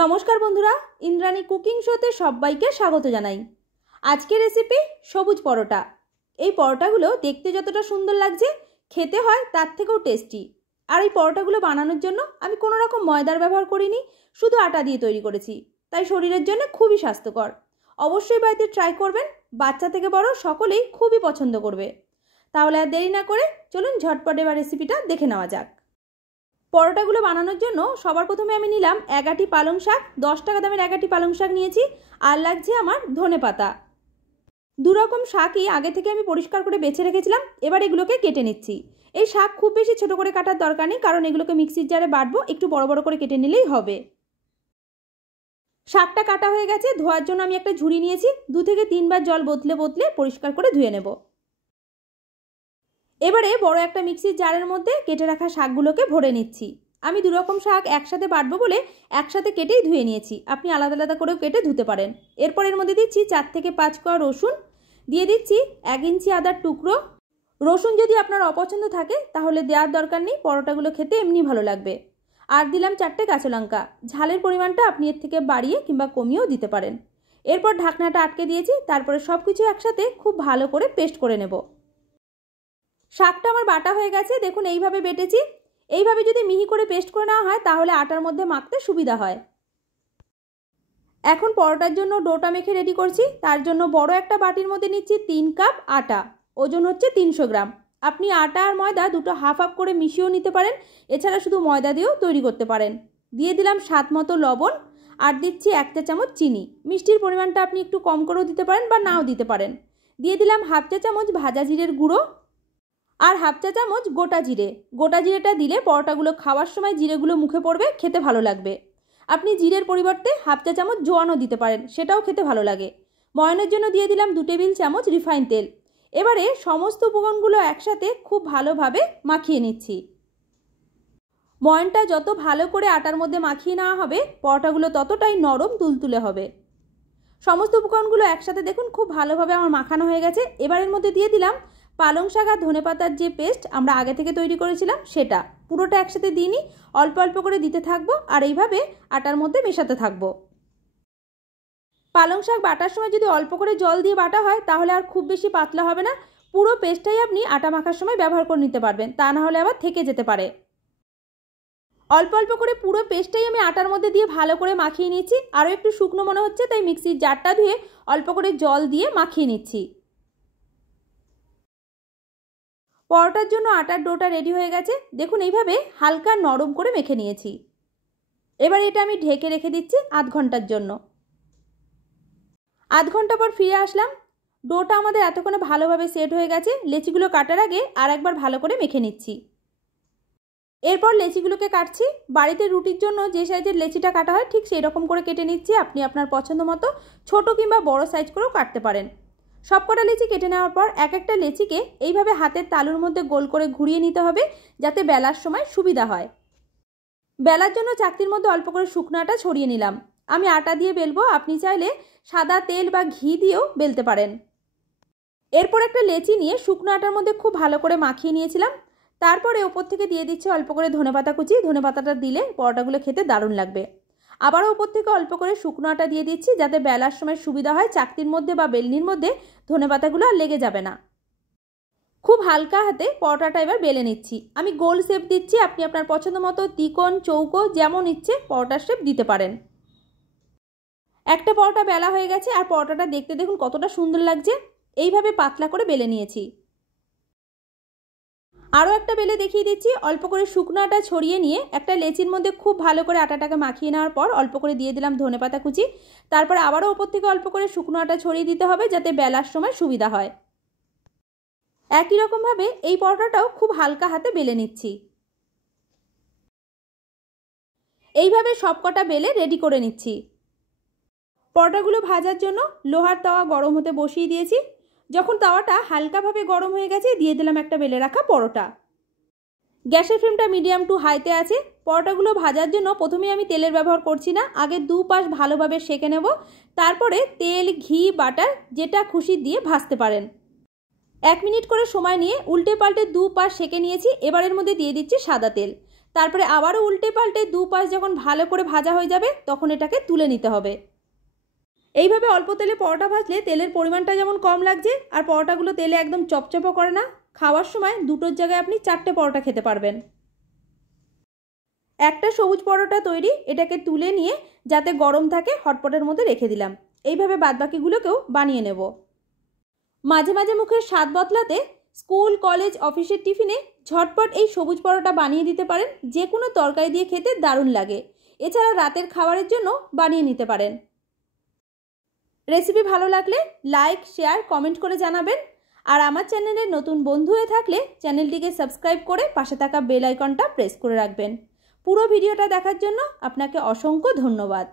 নমস্কার বন্ধুরা, ইন্দ্রাণী কুকিং শোতে সবাইকে স্বাগত জানাই। আজকের রেসিপি সবুজ পরোটা। এই পরোটাগুলো দেখতে যতটা সুন্দর লাগছে, খেতে হয় তার থেকেও টেস্টি। আর এই পরোটাগুলো বানানোর জন্য আমি কোনো রকম ময়দার ব্যবহার করিনি, শুধু আটা দিয়ে তৈরি করেছি, তাই শরীরের জন্য খুবই স্বাস্থ্যকর। অবশ্যই বাড়িতে ট্রাই করবেন, বাচ্চা থেকে বড় সকলেই খুবই পছন্দ করবে। তাহলে আর দেরি না করে চলুন ঝটপট এবার রেসিপিটা দেখে নেওয়া যাক। পরোটাগুলো বানানোর জন্য সবার প্রথমে আমি নিলাম 1 আঁটি পালং শাক। 10 টাকা দামের 1 আঁটি পালং শাক নিয়েছি। আর লাগছে আমার ধনেপাতা। দু রকম শাকই আগে থেকে আমি পরিষ্কার করে বেছে রেখেছিলাম। এবার এগুলোকে কেটে নিচ্ছি। এই শাক খুব বেশি ছোট করে কাটার দরকার নেই, কারণ এগুলোকে মিক্সির জারে বাটবো, একটু বড় বড় করে কেটে নিলেই হবে। শাকটা কাটা হয়ে গেছে। ধোয়ার জন্য আমি একটা ঝুড়ি নিয়েছি। 2 থেকে 3 বার জল বদলে বদলে পরিষ্কার করে ধুয়ে নেব। এবারে বড় একটা মিক্সির জারের মধ্যে কেটে রাখা শাকগুলোকে ভরে নিচ্ছি। আমি দু রকম শাক একসাথে বাটবো বলে একসাথে কেটেই ধুয়ে নিয়েছি। আপনি আলাদা আলাদা করেও কেটে ধুতে পারেন। এরপর এর মধ্যে দিচ্ছি 4 থেকে 5 কোয়া রসুন, দিয়ে দিচ্ছি 1 ইঞ্চি আদার টুকরো। রসুন যদি আপনার অপছন্দ থাকে তাহলে দেওয়ার দরকার নেই, পরোটাগুলো খেতে এমনি ভালো লাগবে। আর দিলাম 4টে কাঁচা লঙ্কা। ঝালের পরিমাণটা আপনি এর থেকে বাড়িয়ে কিংবা কমিয়েও দিতে পারেন। এরপর ঢাকনাটা আটকে দিয়েছি। তারপরে সব কিছু একসাথে খুব ভালো করে পেস্ট করে নেব। শাকটা আমার বাটা হয়ে গেছে, দেখুন এইভাবে বেটেছি। এইভাবে যদি মিহি করে পেস্ট করে নেওয়া হয় তাহলে আটার মধ্যে মাখতে সুবিধা হয়। এখন পরোটার জন্য ডোটা মেখে রেডি করছি। তার জন্য বড় একটা বাটির মধ্যে নিচ্ছি 3 কাপ আটা, ওজন হচ্ছে 300 গ্রাম। আপনি আটা আর ময়দা দুটো হাফ হাফ করে মিশিয়েও নিতে পারেন, এছাড়া শুধু ময়দা দিয়েও তৈরি করতে পারেন। দিয়ে দিলাম স্বাদ মতো লবণ, আর দিচ্ছি 1 চা চামচ চিনি। মিষ্টির পরিমাণটা আপনি একটু কম করেও দিতে পারেন বা নাও দিতে পারেন। দিয়ে দিলাম হাফ চা চামচ ভাজা জিরের গুঁড়ো আর হাফ চা চামচ গোটা জিরে। গোটা জিরেটা দিলে পরোটাগুলো খাওয়ার সময় জিরেগুলো মুখে পড়বে, খেতে ভালো লাগবে। আপনি জিরের পরিবর্তে হাফ চা চামচ জোয়ানও দিতে পারেন, সেটাও খেতে ভালো লাগে। ময়ানের জন্য দিয়ে দিলাম 2 টেবিল চামচ রিফাইন তেল। এবারে সমস্ত উপকরণগুলো একসাথে খুব ভালোভাবে মাখিয়ে নিচ্ছি। ময়ানটা যত ভালো করে আটার মধ্যে মাখিয়ে নেওয়া হবে, পরোটাগুলো ততটাই নরম তুলতুলে হবে। সমস্ত উপকরণগুলো একসাথে দেখুন খুব ভালোভাবে আমার মাখানো হয়ে গেছে। এবার এর মধ্যে দিয়ে দিলাম পালং শাক আর ধনেপাতার যে পেস্ট আমরা আগে থেকে তৈরি করেছিলাম সেটা। পুরোটা একসাথে দিইনি, অল্প অল্প করে দিতে থাকবো আর এইভাবে আটার মধ্যে মেশাতে থাকবো। পালং শাক বাটার সময় যদি অল্প করে জল দিয়ে বাটা হয় তাহলে আর খুব বেশি পাতলা হবে না। পুরো পেস্টটাই আপনি আটা মাখার সময় ব্যবহার করে নিতে পারবেন, তা না হলে আবার থেকে যেতে পারে। অল্প অল্প করে পুরো পেস্টটাই আমি আটার মধ্যে দিয়ে ভালো করে মাখিয়ে নিচ্ছি। আরও একটু শুকনো মনে হচ্ছে, তাই মিক্সির জারটা ধুয়ে অল্প করে জল দিয়ে মাখিয়ে নিচ্ছি। পরোটার জন্য আটার ডোটা রেডি হয়ে গেছে। দেখুন এইভাবে হালকা নরম করে মেখে নিয়েছি। এবার এটা আমি ঢেকে রেখে দিচ্ছি আধ ঘন্টার জন্য। আধ ঘন্টা পর ফিরে আসলাম। ডোটা আমাদের এতক্ষণে ভালোভাবে সেট হয়ে গেছে। লেচিগুলো কাটার আগে আর একবার ভালো করে মেখে নিচ্ছি। এরপর লেচিগুলোকে কাটছি। বাড়িতে রুটির জন্য যে সাইজের লেচিটা কাটা হয় ঠিক সেই রকম করে কেটে নিচ্ছি। আপনি আপনার পছন্দ মতো ছোট কিংবা বড় সাইজ করেও কাটতে পারেন। সবকটা লেচি কেটে নেওয়ার পর এক একটা লেচিকে এইভাবে হাতের তালুর মধ্যে গোল করে ঘুরিয়ে নিতে হবে, যাতে বেলার সময় সুবিধা হয়। বেলার জন্য চাকতির মধ্যে অল্প করে শুকনো আটা ছড়িয়ে নিলাম। আমি আটা দিয়ে বেলবো, আপনি চাইলে সাদা তেল বা ঘি দিয়েও বেলতে পারেন। এরপর একটা লেচি নিয়ে শুকনো আটার মধ্যে খুব ভালো করে মাখিয়ে নিয়েছিলাম। তারপরে ওপর থেকে দিয়ে দিচ্ছি অল্প করে ধনেপাতা কুচি। ধনেপাতাটা দিলে পরোটাগুলো খেতে দারুণ লাগবে। আবারও ওপর থেকে অল্প করে শুকনো আটা দিয়ে দিচ্ছি, যাতে বেলার সময় সুবিধা হয়। চাকতির মধ্যে বা বেলনির মধ্যে ধনেপাতাগুলো আর লেগে যাবে না। খুব হালকা হাতে পরোটাটা এবার বেলে নিচ্ছি। আমি গোল শেপ দিচ্ছি, আপনি আপনার পছন্দ মতো ত্রিকোণ চৌকো যেমন ইচ্ছে পরোটার শেপ দিতে পারেন। একটা পরোটা বেলা হয়ে গেছে আর পরোটাটা দেখতে দেখুন কতটা সুন্দর লাগছে। এইভাবে পাতলা করে বেলে নিয়েছি। আরও একটা বেলে দেখিয়ে দিচ্ছি। অল্প করে শুকনো আটা ছড়িয়ে নিয়ে একটা লেচির মধ্যে খুব ভালো করে আটাটাকে মাখিয়ে নেওয়ার পর অল্প করে দিয়ে দিলাম ধনেপাতা কুচি। তারপর আবারও ওপর থেকে অল্প করে শুকনো আটা ছড়িয়ে দিতে হবে, যাতে বেলার সময় সুবিধা হয়। একই রকমভাবে এই পরোটাটাও খুব হালকা হাতে বেলে নিচ্ছি। এইভাবে সবকটা বেলে রেডি করে নিচ্ছি। পরোটাগুলো ভাজার জন্য লোহার তাওয়া গরম হতে বসিয়ে দিয়েছি। যখন তাওয়াটা হালকাভাবে গরম হয়ে গেছে দিয়ে দিলাম একটা বেলে রাখা পরোটা। গ্যাসের ফ্লেমটা মিডিয়াম টু হাইতে আছে। পরোটাগুলো ভাজার জন্য প্রথমে আমি তেলের ব্যবহার করছি না, আগে দুপাশ ভালোভাবে সেঁকে নেব। তারপরে তেল, ঘি, বাটার যেটা খুশি দিয়ে ভাজতে পারেন। 1 মিনিট করে সময় নিয়ে উল্টে পাল্টে দুপাশ সেঁকে নিয়েছি। এবার এর মধ্যে দিয়ে দিচ্ছি সাদা তেল। তারপরে আবারও উল্টে পাল্টে দুপাশ যখন ভালো করে ভাজা হয়ে যাবে তখন এটাকে তুলে নিতে হবে। এইভাবে অল্প তেলে পরোটা ভাজলে তেলের পরিমাণটা যেমন কম লাগছে আর পরোটাগুলো তেলে একদম চপচপও করে না। খাওয়ার সময় দুটোর জায়গায় আপনি 4টে পরোটা খেতে পারবেন। একটা সবুজ পরোটা তৈরি, এটাকে তুলে নিয়ে যাতে গরম থাকে হটপটের মধ্যে রেখে দিলাম। এইভাবে বাদবাকিগুলোকেও বানিয়ে নেব। মাঝে মাঝে মুখের স্বাদ বদলাতে স্কুল, কলেজ, অফিসের টিফিনে ঝটপট এই সবুজ পরোটা বানিয়ে দিতে পারেন। যে কোনো তরকারি দিয়ে খেতে দারুণ লাগে। এছাড়া রাতের খাবারের জন্য বানিয়ে নিতে পারেন। রেসিপি ভালো লাগলে লাইক, শেয়ার, কমেন্ট করে জানাবেন। আর আমার চ্যানেলের নতুন বন্ধু হয়ে থাকলে চ্যানেলটিকে সাবস্ক্রাইব করে পাশে থাকা বেল আইকনটা প্রেস করে রাখবেন। পুরো ভিডিওটা দেখার জন্য আপনাকে অসংখ্য ধন্যবাদ।